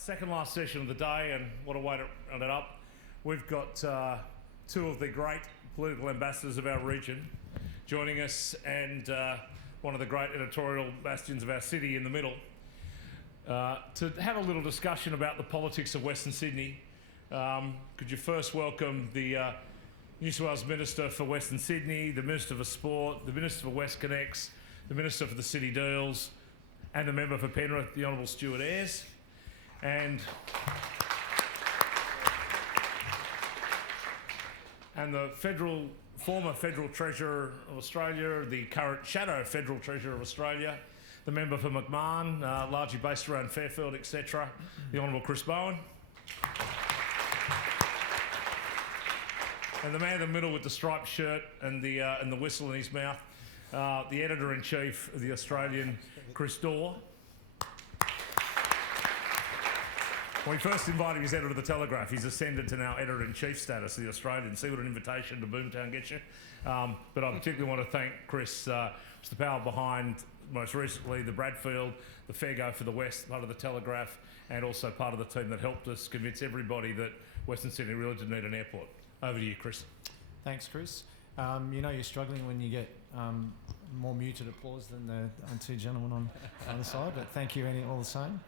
second last session of the day, and what a way to run it up. We've got two of the great political ambassadors of our region joining us, and one of the great editorial bastions of our city in the middle, to have a little discussion about the politics of Western Sydney. Could you first welcome the New South Wales Minister for Western Sydney, the Minister for Sport, the Minister for WestConnex, the Minister for the City Deals, and the Member for Penrith, the Honourable Stuart Ayres. And the former Federal Treasurer of Australia, the current Shadow Federal Treasurer of Australia, the Member for McMahon, largely based around Fairfield, etc., the Honourable Chris Bowen. And the man in the middle with the striped shirt and the whistle in his mouth, the Editor-in-Chief of the Australian, Chris Dore. When we first invited him as editor of the Telegraph, he's ascended to now Editor-in-Chief status of the Australian. See what an invitation to BOOMTOWN gets you. But I particularly want to thank Chris, who's the power behind, most recently, the Bradfield, the Fair Go for the West, part of the Telegraph, and also part of the team that helped us convince everybody that Western Sydney really did need an airport. Over to you, Chris. Thanks, Chris. You know you're struggling when you get more muted applause than the two gentlemen on the other side, but thank you all the same.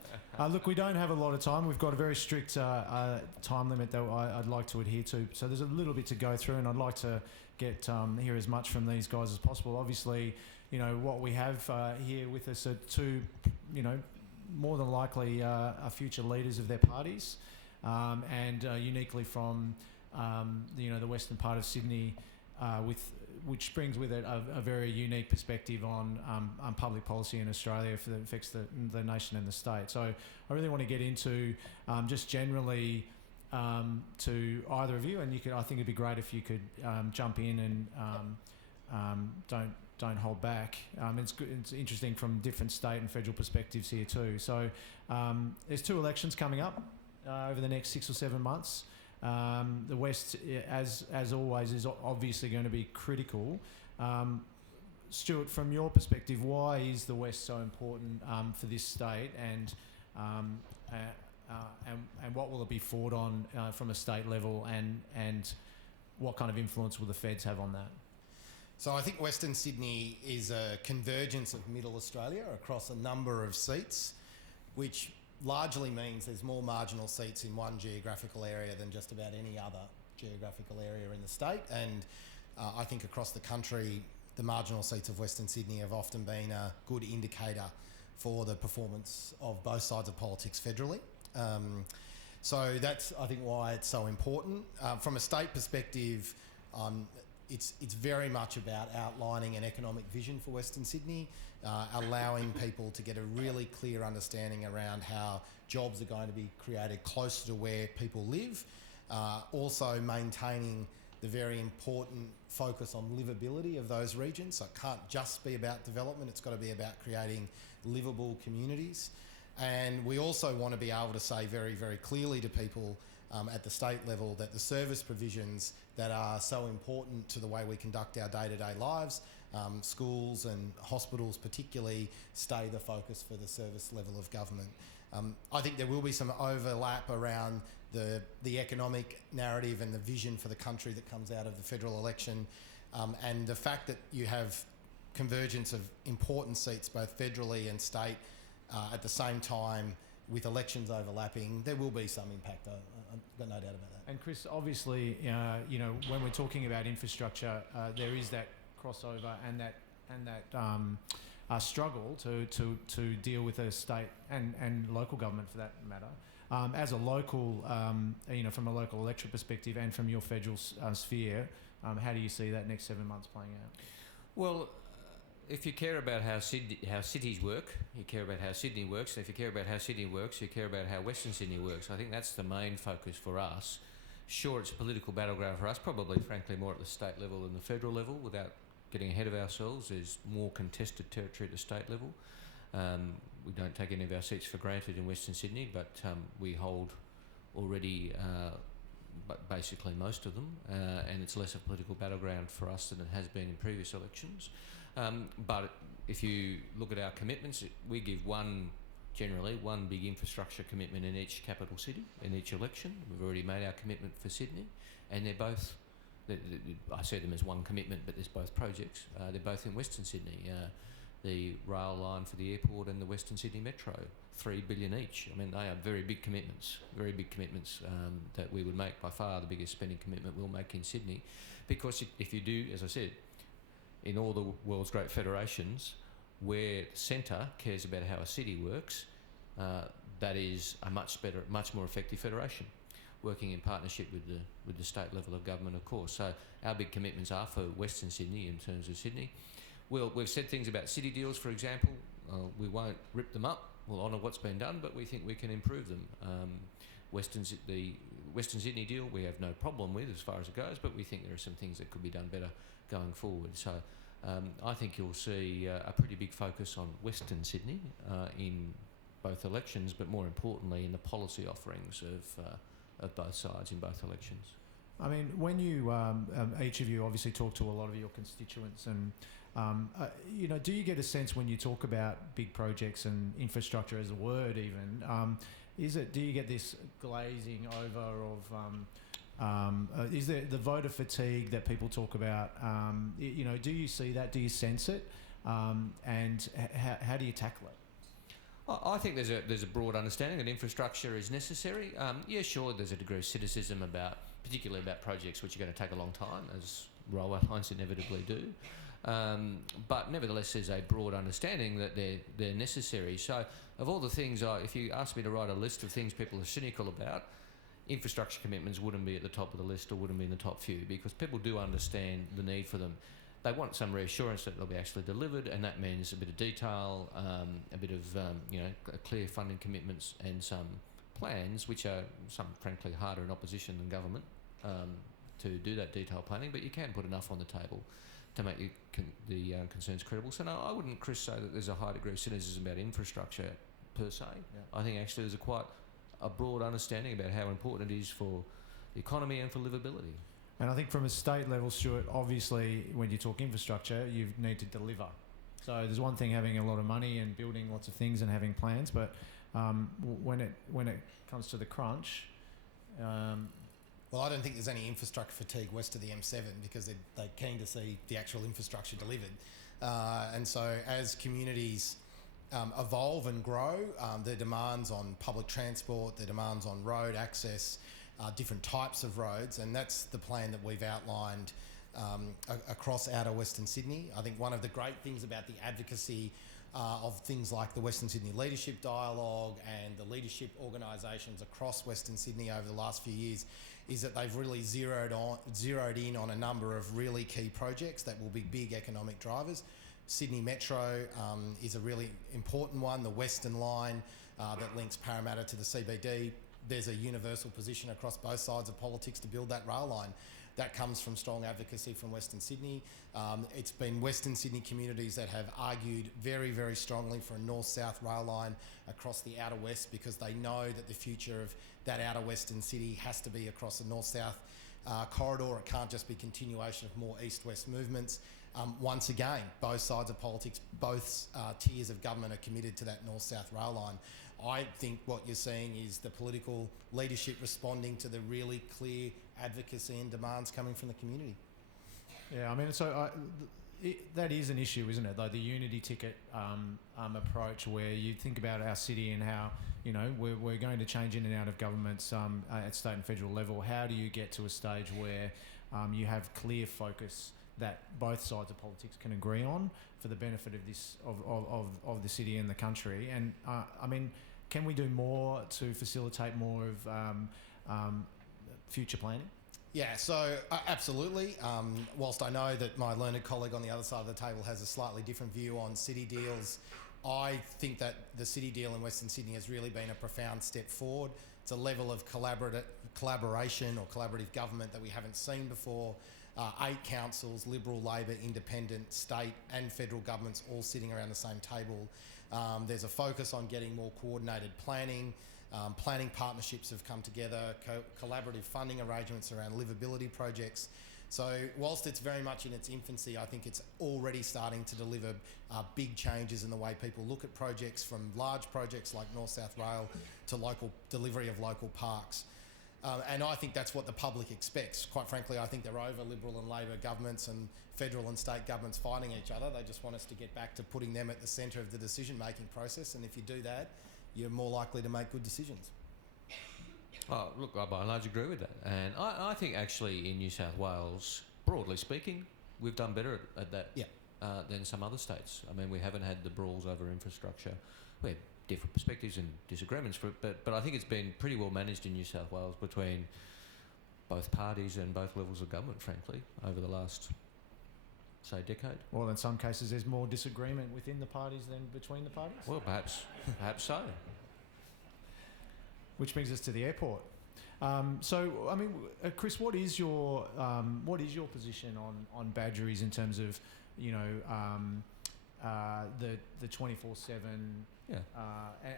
Look, we don't have a lot of time. We've got a very strict time limit that I'd like to adhere to, so there's a little bit to go through, and I'd like to get hear as much from these guys as possible. Obviously, you know, what we have here with us are two, you know, more than likely are future leaders of their parties, and uniquely from the western part of Sydney, which brings with it a very unique perspective on public policy in Australia that affects the nation and the state. So I really want to get into just generally to either of you, and I think it'd be great if you could jump in and don't hold back. It's good, it's interesting from different state and federal perspectives here too. So there's two elections coming up over the next 6 or 7 months. The West, as always, is obviously going to be critical. Stuart, from your perspective, why is the West so important for this state, and what will it be fought on from a state level, and what kind of influence will the feds have on that? So I think Western Sydney is a convergence of Middle Australia across a number of seats, which largely means there's more marginal seats in one geographical area than just about any other geographical area in the state. And I think across the country, the marginal seats of Western Sydney have often been a good indicator for the performance of both sides of politics federally. So that's, I think, why it's so important. From a state perspective, it's very much about outlining an economic vision for Western Sydney, allowing people to get a really clear understanding around how jobs are going to be created closer to where people live, also maintaining the very important focus on livability of those regions. So it can't just be about development, it's got to be about creating livable communities. And we also want to be able to say very, very clearly to people at the state level that the service provisions that are so important to the way we conduct our day-to-day lives, schools and hospitals particularly, stay the focus for the service level of government. I think there will be some overlap around the economic narrative and the vision for the country that comes out of the federal election, and the fact that you have convergence of important seats both federally and state at the same time with elections overlapping, there will be some impact. I've got no doubt about that. And Chris, obviously, you know, when we're talking about infrastructure, there is that crossover and that struggle to deal with a state and local government for that matter. As a local, you know, from a local electorate perspective and from your federal sphere, how do you see that next 7 months playing out? Well, if you care about how cities work, you care about how Sydney works. And if you care about how Sydney works, you care about how Western Sydney works. I think that's the main focus for us. Sure, it's a political battleground for us, probably, frankly, more at the state level than the federal level, without getting ahead of ourselves. There's more contested territory at the state level. We don't take any of our seats for granted in Western Sydney, but we hold already basically most of them, and it's less a political battleground for us than it has been in previous elections. But if you look at our commitments, we give one generally one big infrastructure commitment in each capital city, in each election. We've already made our commitment for Sydney, and they're both, I see them as one commitment, but there's both projects. They're both in Western Sydney. The rail line for the airport and the Western Sydney Metro, $3 billion each. I mean, they are very big commitments that we would make. By far the biggest spending commitment we'll make in Sydney, because if you do, as I said, in all the world's great federations, where the centre cares about how a city works, that is a much more effective federation, working in partnership with the state level of government, of course. So our big commitments are for Western Sydney in terms of Sydney. We've said things about city deals, for example. We won't rip them up. We'll honour what's been done, but we think we can improve them. The Western Sydney deal we have no problem with as far as it goes, but we think there are some things that could be done better going forward. So I think you'll see a pretty big focus on Western Sydney in both elections, but more importantly in the policy offerings of both sides in both elections. I mean, when you, each of you obviously talk to a lot of your constituents, and you know, do you get a sense when you talk about big projects and infrastructure as a word, even, do you get this glazing over of, is there the voter fatigue that people talk about? You know, do you see that? Do you sense it? And how do you tackle it? I think there's a broad understanding that infrastructure is necessary. Yeah, sure, there's a degree of cynicism particularly about projects which are going to take a long time, as railway lines inevitably do. But nevertheless, there's a broad understanding that they're necessary. So, of all the things, if you asked me to write a list of things people are cynical about, infrastructure commitments wouldn't be at the top of the list or wouldn't be in the top few, because people do understand the need for them. They want some reassurance that they'll be actually delivered, and that means a bit of detail, a bit of clear funding commitments, and some plans, which are some frankly harder in opposition than government to do that detailed planning. But you can put enough on the table to make the concerns credible. So no, I wouldn't, Chris, say that there's a high degree of cynicism about infrastructure per se. Yeah. I think actually there's quite a broad understanding about how important it is for the economy and for livability. And I think from a state level, Stuart, obviously when you talk infrastructure, you need to deliver. So there's one thing having a lot of money and building lots of things and having plans, but when it comes to the crunch... Well, I don't think there's any infrastructure fatigue west of the M7, because they're keen to see the actual infrastructure delivered. And so as communities evolve and grow, their demands on public transport, their demands on road access, different types of roads, and that's the plan that we've outlined across outer Western Sydney. I think one of the great things about the advocacy of things like the Western Sydney Leadership Dialogue and the leadership organisations across Western Sydney over the last few years is that they've really zeroed in on a number of really key projects that will be big economic drivers. Sydney Metro is a really important one, the Western Line that links Parramatta to the CBD. There's a universal position across both sides of politics to build that rail line. That comes from strong advocacy from Western Sydney. It's been Western Sydney communities that have argued very, very strongly for a north-south rail line across the outer west, because they know that the future of that outer Western city has to be across the north-south corridor. It can't just be continuation of more east-west movements. Once again, both sides of politics, both tiers of government are committed to that north-south rail line. I think what you're seeing is the political leadership responding to the really clear advocacy and demands coming from the community. Yeah, I mean, so that is an issue, isn't it? Like the unity ticket approach, where you think about our city and how, you know, we're going to change in and out of governments at state and federal level. How do you get to a stage where you have clear focus that both sides of politics can agree on for the benefit of this of the city and the country? And I mean, can we do more to facilitate more of future planning? Yeah, so absolutely. Whilst I know that my learned colleague on the other side of the table has a slightly different view on city deals, I think that the city deal in Western Sydney has really been a profound step forward. It's a level of collaboration or collaborative government that we haven't seen before. 8 councils, Liberal, Labor, Independent, state and federal governments all sitting around the same table. There's a focus on getting more coordinated planning. Planning partnerships have come together, collaborative funding arrangements around livability projects. So whilst it's very much in its infancy, I think it's already starting to deliver big changes in the way people look at projects, from large projects like North-South Rail to local delivery of local parks. And I think that's what the public expects. Quite frankly, I think they're over Liberal and Labor governments and federal and state governments fighting each other. They just want us to get back to putting them at the centre of the decision-making process. And if you do that, you're more likely to make good decisions. Oh, look, I by and large agree with that. And I think actually in New South Wales, broadly speaking, we've done better at that than some other states. I mean, we haven't had the brawls over infrastructure. We have different perspectives and disagreements, but I think it's been pretty well managed in New South Wales between both parties and both levels of government, frankly, over the last, say, decade. Well, in some cases, there's more disagreement within the parties than between the parties. Well, perhaps so. Which brings us to the airport. So, I mean, Chris, what is your position on Badgerys in terms of, you know, the 24/7? Yeah.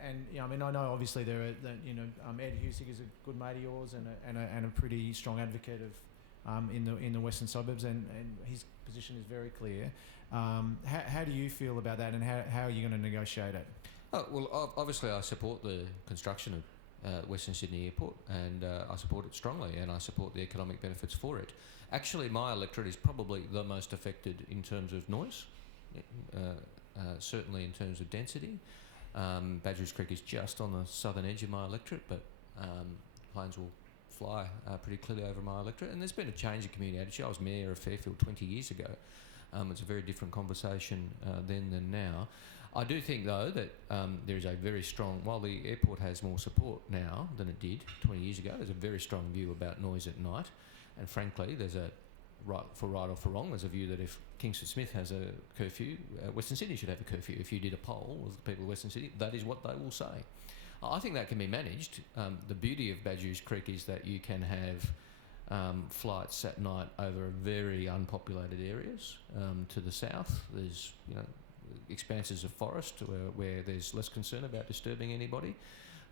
And you know, I mean, I know obviously there are you know, Ed Husick is a good mate of yours and a pretty strong advocate of in the western suburbs, and his position is very clear. How do you feel about that, and how are you going to negotiate it? Oh, well, obviously I support the construction of Western Sydney Airport, and I support it strongly, and I support the economic benefits for it. Actually, my electorate is probably the most affected in terms of noise, certainly in terms of density. Badgerys Creek is just on the southern edge of my electorate, but planes will fly pretty clearly over my electorate. And there's been a change in community attitude. I was mayor of Fairfield 20 years ago. It's a very different conversation then than now. I do think, though, that there is a very strong, while the airport has more support now than it did 20 years ago, there's a very strong view about noise at night. And frankly, there's a, right or for wrong, there's a view that if Kingsford Smith has a curfew, Western Sydney should have a curfew. If you did a poll with the people of Western Sydney, that is what they will say. I think that can be managed. The beauty of Badgerys Creek is that you can have flights at night over very unpopulated areas. To the south, there's, you know, expanses of forest where there's less concern about disturbing anybody.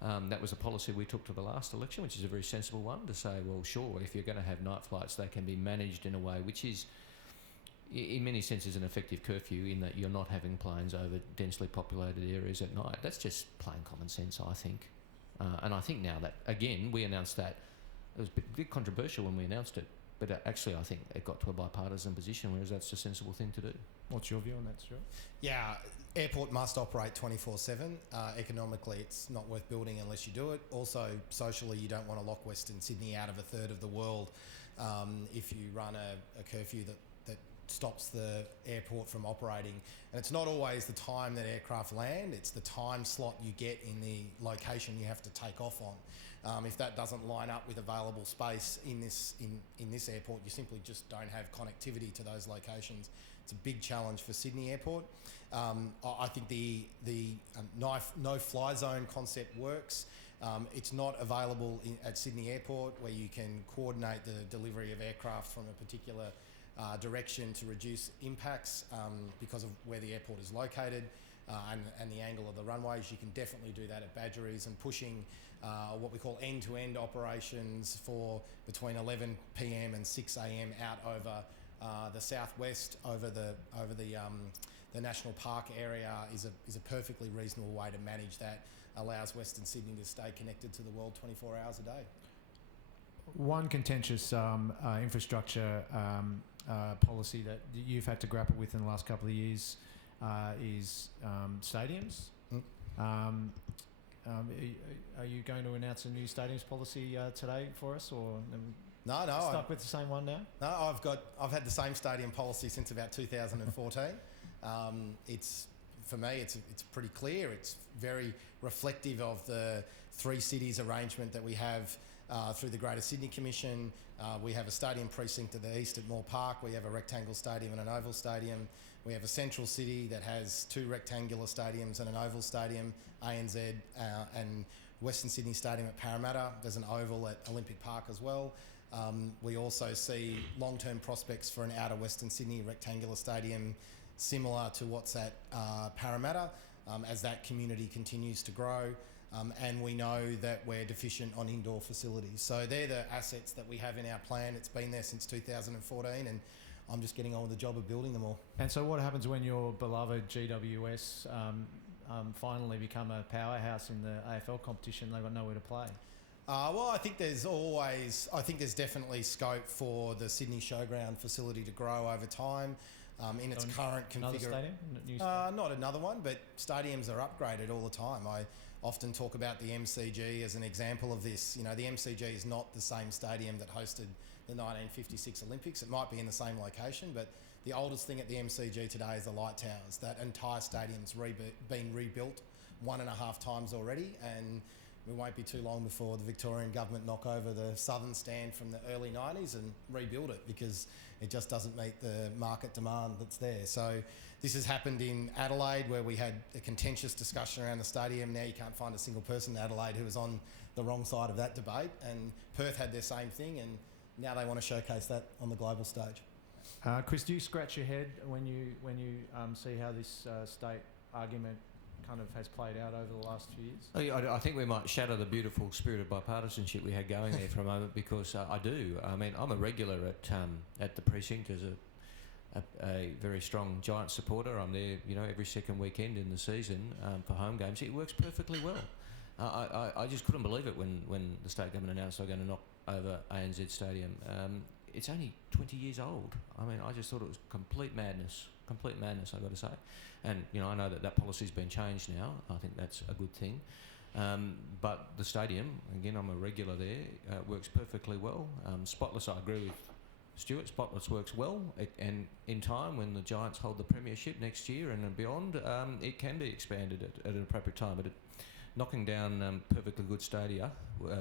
That was a policy we took to the last election, which is a very sensible one, to say, well, sure, if you're going to have night flights, they can be managed in a way which is, in many senses, an effective curfew, in that you're not having planes over densely populated areas at night. That's just plain common sense, I think. And I think now that, again, we announced that, it was a bit controversial when we announced it, but actually I think it got to a bipartisan position, whereas that's a sensible thing to do. What's your view on that, Stuart? Yeah, airport must operate 24/7. Economically, it's not worth building unless you do it. Also, socially, you don't want to lock Western Sydney out of a third of the world if you run a curfew that stops the airport from operating. And it's not always the time that aircraft land, it's the time slot you get in the location you have to take off on. If that doesn't line up with available space in this airport, you simply just don't have connectivity to those locations. It's a big challenge for Sydney Airport. I think the no-fly zone concept works. It's not available at Sydney Airport, where you can coordinate the delivery of aircraft from a particular direction to reduce impacts because of where the airport is located and the angle of the runways. You can definitely do that at Badgerys, and pushing what we call end-to-end operations for between 11 p.m. and 6 a.m. out over the southwest, over the national park area is a perfectly reasonable way to manage that. Allows Western Sydney to stay connected to the world 24 hours a day. One contentious infrastructure policy that you've had to grapple with in the last couple of years is stadiums. Are you going to announce a new stadiums policy today for us, or No, stuck with the same one now? No, I've had the same stadium policy since about 2014. For me, it's pretty clear. It's very reflective of the three cities arrangement that we have through the Greater Sydney Commission. We have a stadium precinct to the east at Moore Park. We have a rectangle stadium and an oval stadium. We have a central city that has two rectangular stadiums and an oval stadium, ANZ, and Western Sydney Stadium at Parramatta. There's an oval at Olympic Park as well. We also see long-term prospects for an outer Western Sydney rectangular stadium similar to what's at Parramatta as that community continues to grow. and we know that we're deficient on indoor facilities. So they're the assets that we have in our plan. It's been there since 2014, and I'm just getting on with the job of building them all. And so what happens when your beloved GWS finally become a powerhouse in the AFL competition? They've got nowhere to play. Well, I think there's definitely scope for the Sydney Showground facility to grow over time in its current configuration. Another stadium? New stadium? Not another one, but stadiums are upgraded all the time. I often talk about the MCG as an example of this. You know, the MCG is not the same stadium that hosted the 1956 Olympics. It might be in the same location, but the oldest thing at the MCG today is the light towers. That entire stadium's been rebuilt 1.5 times already, and we won't be too long before the Victorian government knock over the southern stand from the early 90s and rebuild it, because it just doesn't meet the market demand that's there. So this has happened in Adelaide, where we had a contentious discussion around the stadium. Now you can't find a single person in Adelaide who was on the wrong side of that debate, and Perth had their same thing, and now they want to showcase that on the global stage. Chris, do you scratch your head when you see how this state argument kind of has played out over the last few years? I think we might shatter the beautiful spirit of bipartisanship we had going there for a moment, because I do. I mean, I'm a regular at the precinct as a very strong Giants supporter. I'm there, you know, every second weekend in the season for home games. It works perfectly well. I just couldn't believe it when the state government announced they were going to knock over ANZ Stadium. It's only 20 years old. I mean, I just thought it was complete madness, I've got to say. And, you know, I know that policy's been changed now. I think that's a good thing. But the stadium, again, I'm a regular there, works perfectly well. Spotless, I agree with Stuart, Spotless works well. And in time, when the Giants hold the premiership next year and beyond, it can be expanded at an appropriate time. But knocking down perfectly good stadia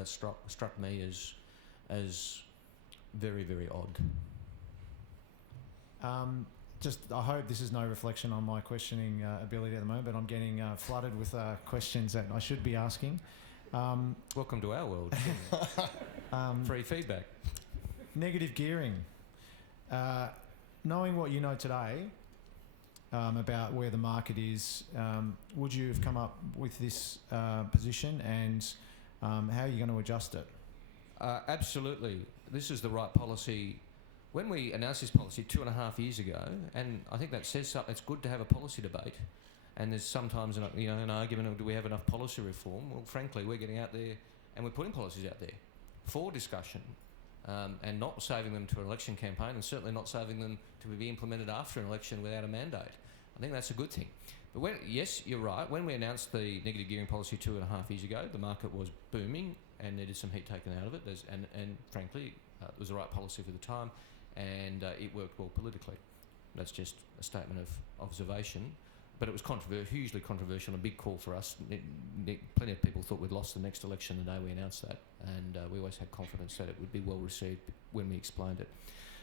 struck me as very, very odd. I hope this is no reflection on my questioning ability at the moment, but I'm getting flooded with questions that I should be asking. Welcome to our world. Free feedback. Negative gearing. Knowing what you know today about where the market is, would you have come up with this position, and how are you going to adjust it? Absolutely. This is the right policy. When we announced this policy 2.5 years ago, and I think that says something, it's good to have a policy debate, and there's sometimes an argument of, do we have enough policy reform? Well, frankly, we're getting out there and we're putting policies out there for discussion, and not saving them to an election campaign, and certainly not saving them to be implemented after an election without a mandate. I think that's a good thing. But yes, you're right. When we announced the negative gearing policy 2.5 years ago, the market was booming and needed some heat taken out of it. And frankly, it was the right policy for the time, and it worked well politically. That's just a statement of observation. But it was hugely controversial, a big call for us. Plenty of people thought we'd lost the next election the day we announced that, and we always had confidence that it would be well received when we explained it.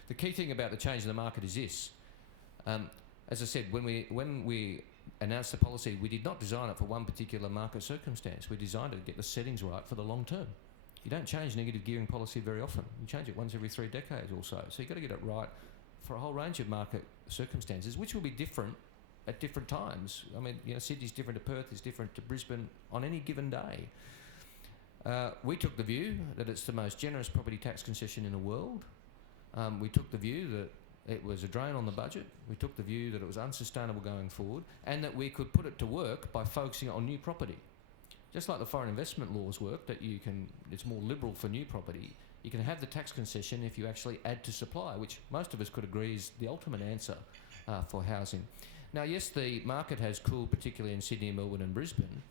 The key thing about the change in the market is this. As I said, when we announced the policy, we did not design it for one particular market circumstance. We designed it to get the settings right for the long term. You don't change negative gearing policy very often. You change it once every 3 decades or so. So you've got to get it right for a whole range of market circumstances, which will be different at different times. I mean, you know, Sydney's different to Perth, is different to Brisbane on any given day. We took the view that it's the most generous property tax concession in the world. We took the view that it was a drain on the budget. We took the view that it was unsustainable going forward, and that we could put it to work by focusing on new property. Just like the foreign investment laws work, that it's more liberal for new property. You can have the tax concession if you actually add to supply, which most of us could agree is the ultimate answer for housing. Now, yes, the market has cooled, particularly in Sydney, Melbourne and Brisbane.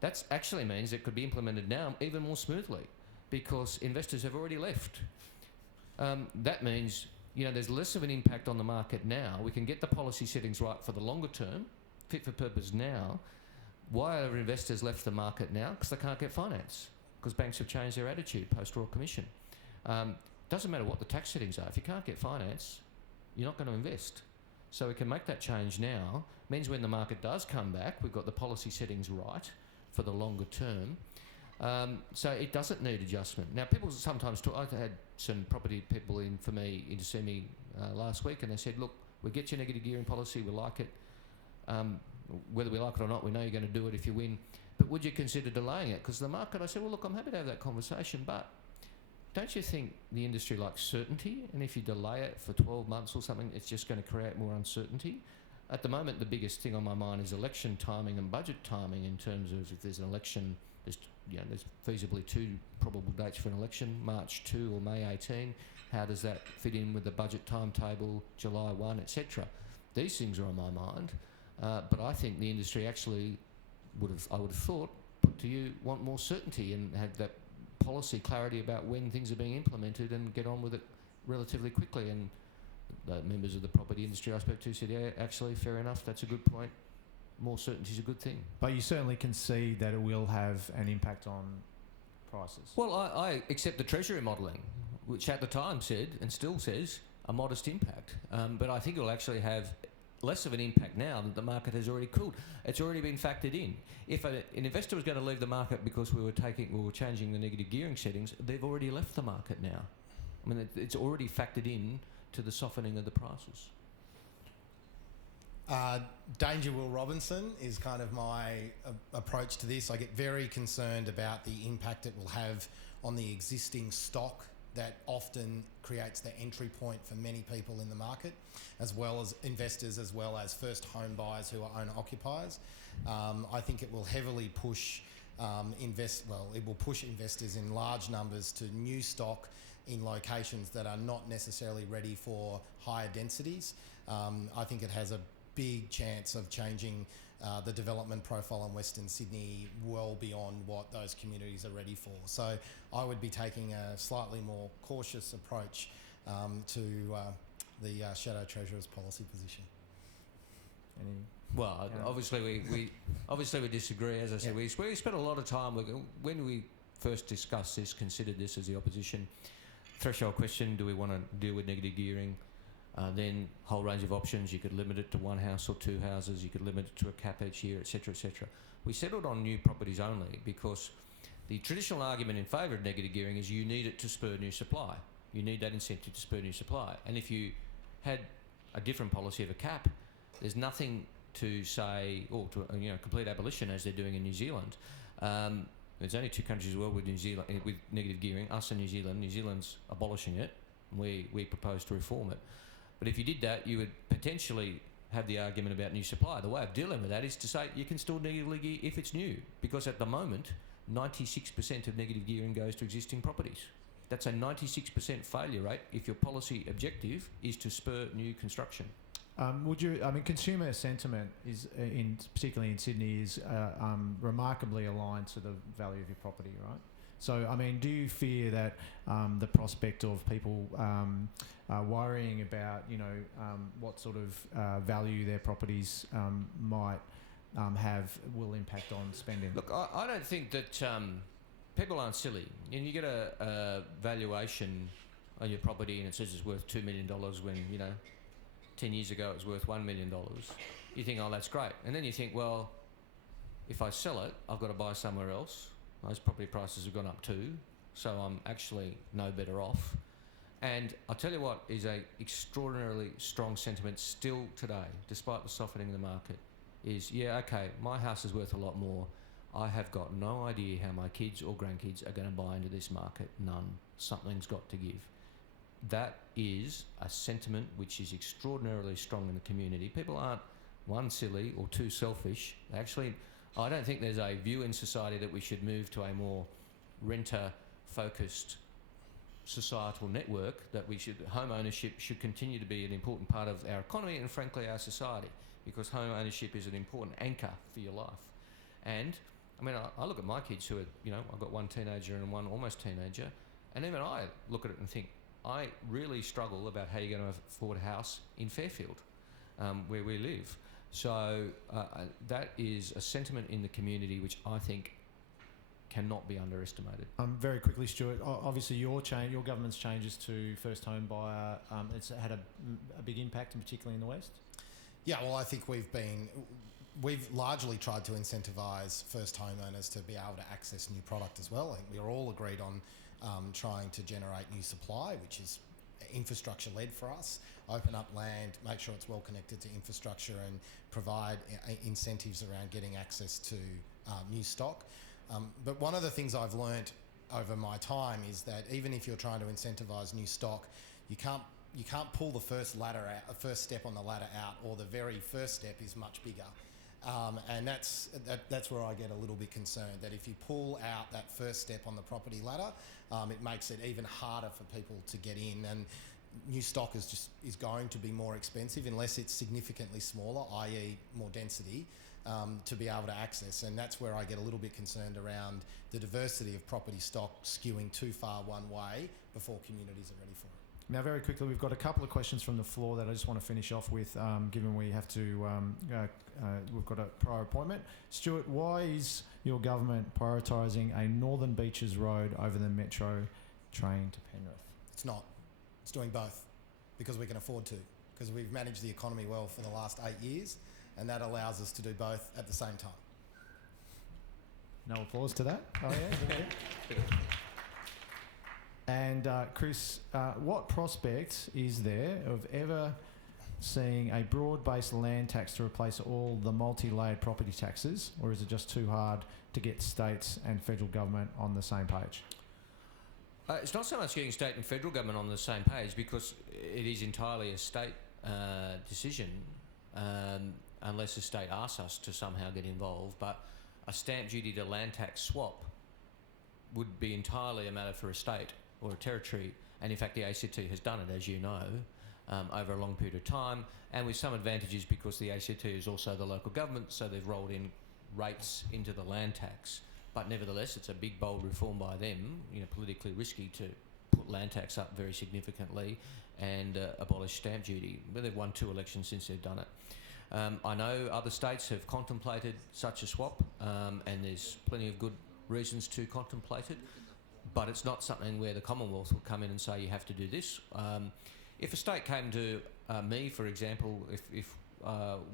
That actually means it could be implemented now even more smoothly, because investors have already left. That means, you know, there's less of an impact on the market now. We can get the policy settings right for the longer term, fit for purpose now. Why are investors left the market now? Because they can't get finance, because banks have changed their attitude post-Royal Commission. Doesn't matter what the tax settings are. If you can't get finance, you're not going to invest. So we can make that change now. Means when the market does come back, we've got the policy settings right for the longer term. So it doesn't need adjustment. Now, people sometimes talk. I had some property people in to see me last week, and they said, look, we get your negative gearing policy, we like it. Whether we like it or not, we know you're going to do it if you win. but would you consider delaying it? Because the market, I said, well, look, I'm happy to have that conversation, but don't you think the industry likes certainty? And if you delay it for 12 months or something, it's just going to create more uncertainty. At the moment, the biggest thing on my mind is election timing and budget timing, in terms of if there's an election, there's feasibly 2 probable dates for an election, March 2 or May 18. How does that fit in with the budget timetable, July 1, etc.? These things are on my mind, but I think the industry actually would have thought, put to you, want more certainty and have that policy clarity about when things are being implemented and get on with it relatively quickly. And the members of the property industry I spoke to said, yeah, actually, fair enough, that's a good point. More certainty is a good thing. But you certainly can see that it will have an impact on prices. Well, I accept the Treasury modelling, which at the time said, and still says, a modest impact. But I think it will actually have less of an impact now that the market has already cooled. It's already been factored in. If an investor was going to leave the market because we were changing the negative gearing settings, they've already left the market now. I mean, it's already factored in to the softening of the prices. Danger Will Robinson is kind of my approach to this. I get very concerned about the impact it will have on the existing stock that often creates the entry point for many people in the market, as well as investors, as well as first home buyers who are owner-occupiers. I think it will heavily push it will push investors in large numbers to new stock in locations that are not necessarily ready for higher densities. I think it has a big chance of changing the development profile in Western Sydney well beyond what those communities are ready for. So I would be taking a slightly more cautious approach to the Shadow Treasurer's policy position. Well, obviously we disagree. As I said, we spent a lot of time when we first discussed this, considered this as the opposition. Threshold question: do we want to deal with negative gearing? Then whole range of options. You could limit it to 1 house or 2 houses. You could limit it to a cap each year, etc., etc. We settled on new properties only because the traditional argument in favour of negative gearing is you need it to spur new supply. You need that incentive to spur new supply. And if you had a different policy of a cap, there's nothing to say, or to complete abolition as they're doing in New Zealand. There's only 2 countries in the world with with negative gearing, us and New Zealand. New Zealand's abolishing it. We propose to reform it. But if you did that, you would potentially have the argument about new supply. The way of dealing with that is to say you can still negatively gear if it's new, because at the moment, 96% of negative gearing goes to existing properties. That's a 96% failure rate if your policy objective is to spur new construction. Consumer sentiment is, particularly in Sydney, is remarkably aligned to the value of your property, right? So, do you fear that the prospect of people worrying about, what sort of value their properties might have will impact on spending? Look, I don't think that people aren't silly. And you get a valuation on your property and it says it's worth $2 million when, 10 years ago it was worth $1 million. You think, oh, that's great. And then you think, well, if I sell it, I've got to buy somewhere else. Those property prices have gone up too, so I'm actually no better off. And I'll tell you what is a extraordinarily strong sentiment still today, despite the softening of the market, is, my house is worth a lot more. I have got no idea how my kids or grandkids are going to buy into this market. None. Something's got to give. That is a sentiment which is extraordinarily strong in the community. People aren't, 1, silly, or 2, selfish. Actually, I don't think there's a view in society that we should move to a more renter-focused societal network, that home ownership should continue to be an important part of our economy and, frankly, our society, because home ownership is an important anchor for your life. And, I look at my kids who are, I've got 1 teenager and 1 almost teenager, and even I look at it and think, I really struggle about how you're going to afford a house in Fairfield, where we live. So that is a sentiment in the community which I think cannot be underestimated. Very quickly, Stuart, obviously your government's changes to first home buyer, it's had a big impact, and particularly in the West? Yeah, well, I think we've largely tried to incentivise first homeowners to be able to access new product as well. I think we're all agreed on trying to generate new supply, which is infrastructure-led for us. Open up land, make sure it's well connected to infrastructure, and provide incentives around getting access to new stock. But one of the things I've learnt over my time is that even if you're trying to incentivise new stock, you can't pull the first step on the ladder out, or the very first step is much bigger. And that's where I get a little bit concerned, that if you pull out that first step on the property ladder, it makes it even harder for people to get in. And new stock is going to be more expensive unless it's significantly smaller, i.e. more density, to be able to access. And that's where I get a little bit concerned around the diversity of property stock skewing too far one way before communities are ready for it. Now, very quickly, we've got a couple of questions from the floor that I just want to finish off with, given we have to, we've got a prior appointment. Stuart, why is your government prioritising a Northern Beaches road over the metro train to Penrith? It's not. It's doing both because we can afford to, because we've managed the economy well for the last 8 years, and that allows us to do both at the same time. No applause to that? Oh, yeah? And Chris, what prospect is there of ever seeing a broad-based land tax to replace all the multi-layered property taxes, or is it just too hard to get states and federal government on the same page? It's not so much getting state and federal government on the same page, because it is entirely a state decision, unless the state asks us to somehow get involved. But a stamp duty to land tax swap would be entirely a matter for a state or a territory, and in fact the ACT has done it, as you know, over a long period of time, and with some advantages, because the ACT is also the local government, so they've rolled in rates into the land tax. But nevertheless, it's a big, bold reform by them, politically risky to put land tax up very significantly and abolish stamp duty. But they've won 2 elections since they've done it. I know other states have contemplated such a swap, and there's plenty of good reasons to contemplate it, but it's not something where the Commonwealth will come in and say you have to do this. If a state came to me, for example, if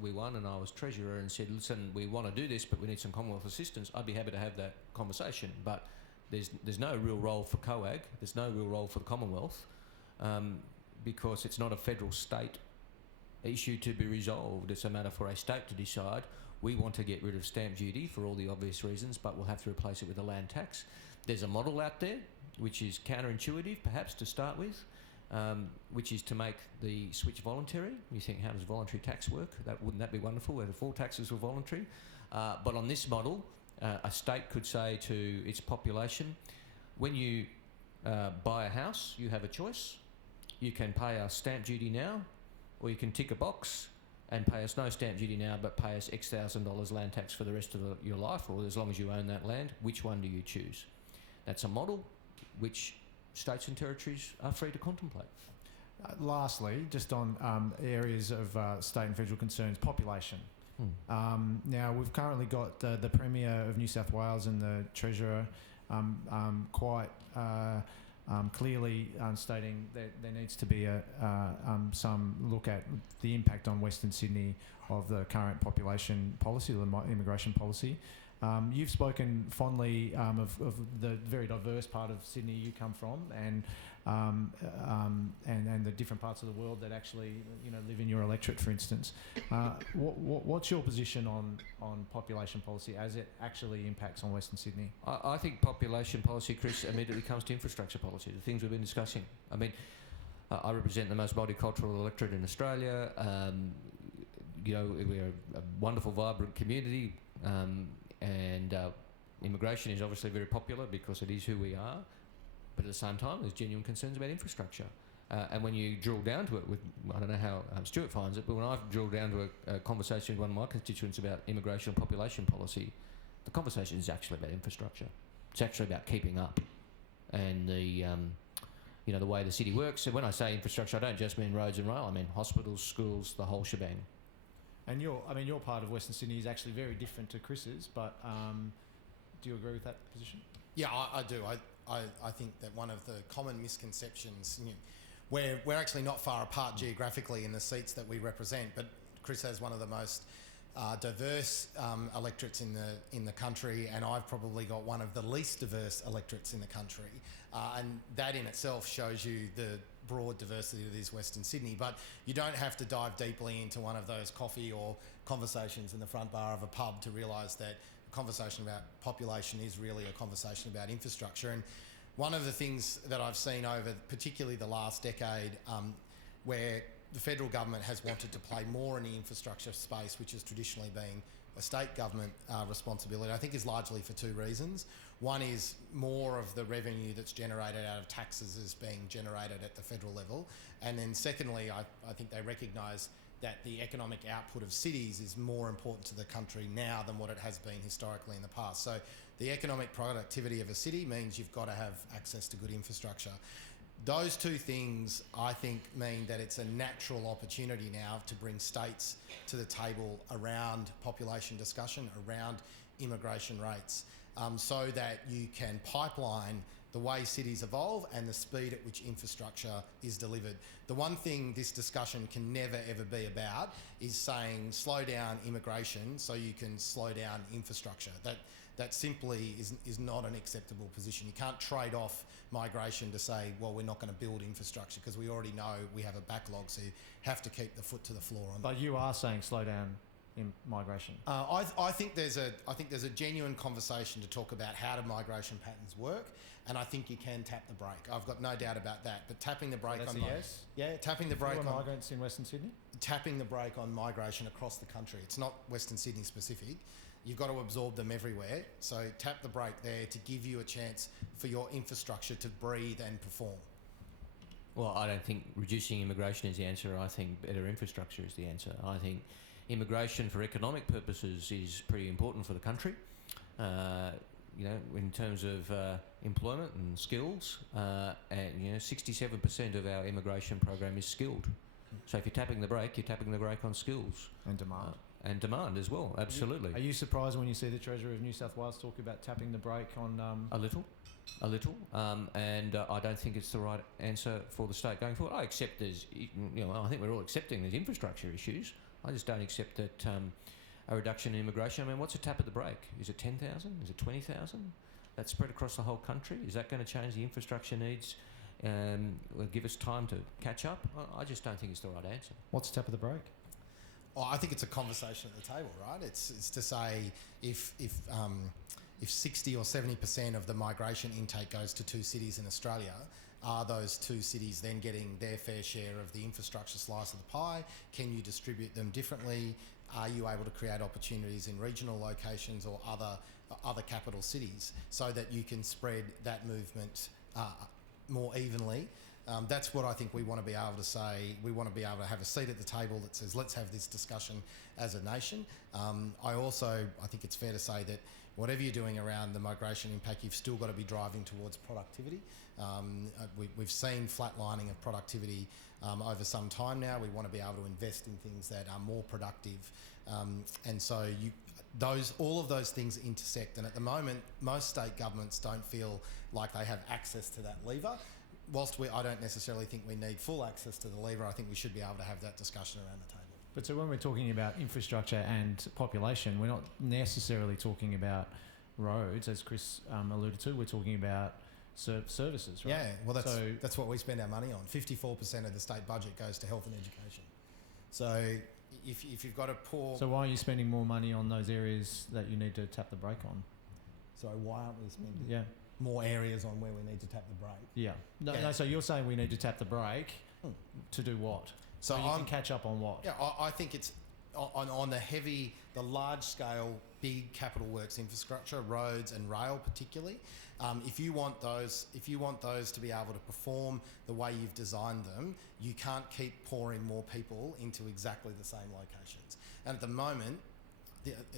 we won and I was Treasurer and said, listen, we want to do this, but we need some Commonwealth assistance, I'd be happy to have that conversation. But there's no real role for COAG, there's no real role for the Commonwealth, because it's not a federal-state issue to be resolved. It's a matter for a state to decide, we want to get rid of stamp duty for all the obvious reasons, but we'll have to replace it with a land tax. There's a model out there, which is counterintuitive, perhaps, to start with, which is to make the switch voluntary. You think, how does voluntary tax work? Wouldn't that be wonderful, where if all taxes were voluntary? But on this model, a state could say to its population, when you buy a house, you have a choice. You can pay us stamp duty now, or you can tick a box and pay us no stamp duty now, but pay us X thousand dollars land tax for the rest of your life, or as long as you own that land. Which one do you choose? That's a model which states and territories are free to contemplate. Lastly, just on areas of state and federal concerns, population. Now, we've currently got the Premier of New South Wales and the Treasurer quite clearly stating that there needs to be some look at the impact on Western Sydney of the current population policy, the immigration policy. You've spoken fondly of the very diverse part of Sydney you come from, and the different parts of the world that actually live in your electorate, for instance. What's your position on population policy as it actually impacts on Western Sydney? I think population policy, Chris, immediately comes to infrastructure policy, the things we've been discussing. I mean, I represent the most multicultural electorate in Australia. We're a wonderful, vibrant community. And immigration is obviously very popular because it is who we are, but at the same time there's genuine concerns about infrastructure. And when you drill down to it, I don't know how Stuart finds it, but when I've drilled down to a conversation with one of my constituents about immigration and population policy, the conversation is actually about infrastructure. It's actually about keeping up and the way the city works. So when I say infrastructure, I don't just mean roads and rail, I mean hospitals, schools, the whole shebang. And your part of Western Sydney is actually very different to Chris's, but do you agree with that position? Yeah, I do. I think that one of the common misconceptions, we're actually not far apart geographically in the seats that we represent, but Chris has one of the most diverse electorates in the country, and I've probably got one of the least diverse electorates in the country, and that in itself shows you the broad diversity that is Western Sydney. But you don't have to dive deeply into one of those coffee or conversations in the front bar of a pub to realise that conversation about population is really a conversation about infrastructure. And one of the things that I've seen over particularly the last decade, where the federal government has wanted to play more in the infrastructure space, which has traditionally been a state government responsibility, I think is largely for two reasons. One is more of the revenue that's generated out of taxes is being generated at the federal level. And then secondly, I think they recognise that the economic output of cities is more important to the country now than what it has been historically in the past. So the economic productivity of a city means you've got to have access to good infrastructure. Those two things, I think, mean that it's a natural opportunity now to bring states to the table around population discussion, around immigration rates, so that you can pipeline the way cities evolve and the speed at which infrastructure is delivered. The one thing this discussion can never ever be about is saying slow down immigration so you can slow down infrastructure. That simply is not an acceptable position. You can't trade off migration to say, well, we're not going to build infrastructure because we already know we have a backlog, so you have to keep the foot to the floor on that. But you are saying slow down in migration. I think there's a genuine conversation to talk about how do migration patterns work, and I think you can tap the brake. I've got no doubt about that. But tapping the brake That's on a yes? yeah, tapping the brake on migrants in Western Sydney. Tapping the brake on migration across the country. It's not Western Sydney specific. You've got to absorb them everywhere. So tap the brake there to give you a chance for your infrastructure to breathe and perform. Well, I don't think reducing immigration is the answer. I think better infrastructure is the answer. I think immigration for economic purposes is pretty important for the country. In terms of employment and skills, and 67% of our immigration program is skilled. So if you're tapping the brake on skills And demand. and demand as well. Absolutely. Are you surprised when you see the Treasurer of New South Wales talk about tapping the brake on? A little, and I don't think it's the right answer for the state going forward. I accept there's, I think we're all accepting there's infrastructure issues. I just don't accept that a reduction in immigration. I mean, what's a tap at the brake? Is it 10,000? Is it 20,000? That's spread across the whole country. Is that going to change the infrastructure needs? Will give us time to catch up? I just don't think it's the right answer. What's a tap at the brake? Oh, I think it's a conversation at the table, right? It's to say if 60 or 70% of the migration intake goes to two cities in Australia, are those two cities then getting their fair share of the infrastructure slice of the pie? Can you distribute them differently? Are you able to create opportunities in regional locations or other capital cities so that you can spread that movement more evenly? That's what I think we want to be able to say. We want to be able to have a seat at the table that says, let's have this discussion as a nation. I think it's fair to say that whatever you're doing around the migration impact, you've still got to be driving towards productivity. We've seen flatlining of productivity over some time now. We want to be able to invest in things that are more productive. And so all of those things intersect. And at the moment, most state governments don't feel like they have access to that lever. Whilst I don't necessarily think we need full access to the lever, I think we should be able to have that discussion around the table. But so when we're talking about infrastructure and population, we're not necessarily talking about roads, as Chris alluded to. We're talking about services, right? Yeah, well, that's what we spend our money on. 54% of the state budget goes to health and education. So if you've got a poor... So why are you spending more money on those areas that you need to tap the brake on? So why aren't we spending more areas on where we need to tap the brake? Yeah. No, so you're saying we need to tap the brake to do what? So you can catch up on what? Yeah, I think it's on the large-scale, big capital works infrastructure, roads and rail particularly. If you want those to be able to perform the way you've designed them, you can't keep pouring more people into exactly the same locations. And at the moment,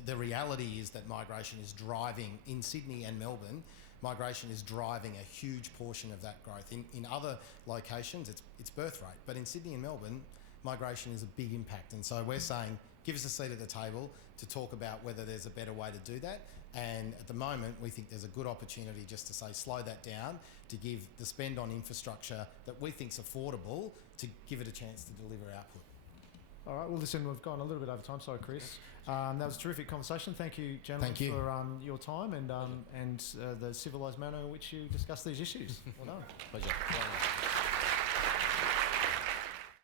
the reality is that migration is driving in Sydney and Melbourne. Migration is driving a huge portion of that growth. In other locations, it's birth rate. But in Sydney and Melbourne, migration is a big impact. And so we're saying, give us a seat at the table to talk about whether there's a better way to do that. And at the moment, we think there's a good opportunity just to say, slow that down, to give the spend on infrastructure that we think's affordable, to give it a chance to deliver output. All right, well, listen, we've gone a little bit over time. Sorry, Chris. That was a terrific conversation. Thank you, gentlemen, for your time and the civilised manner in which you discussed these issues. Well done. Pleasure.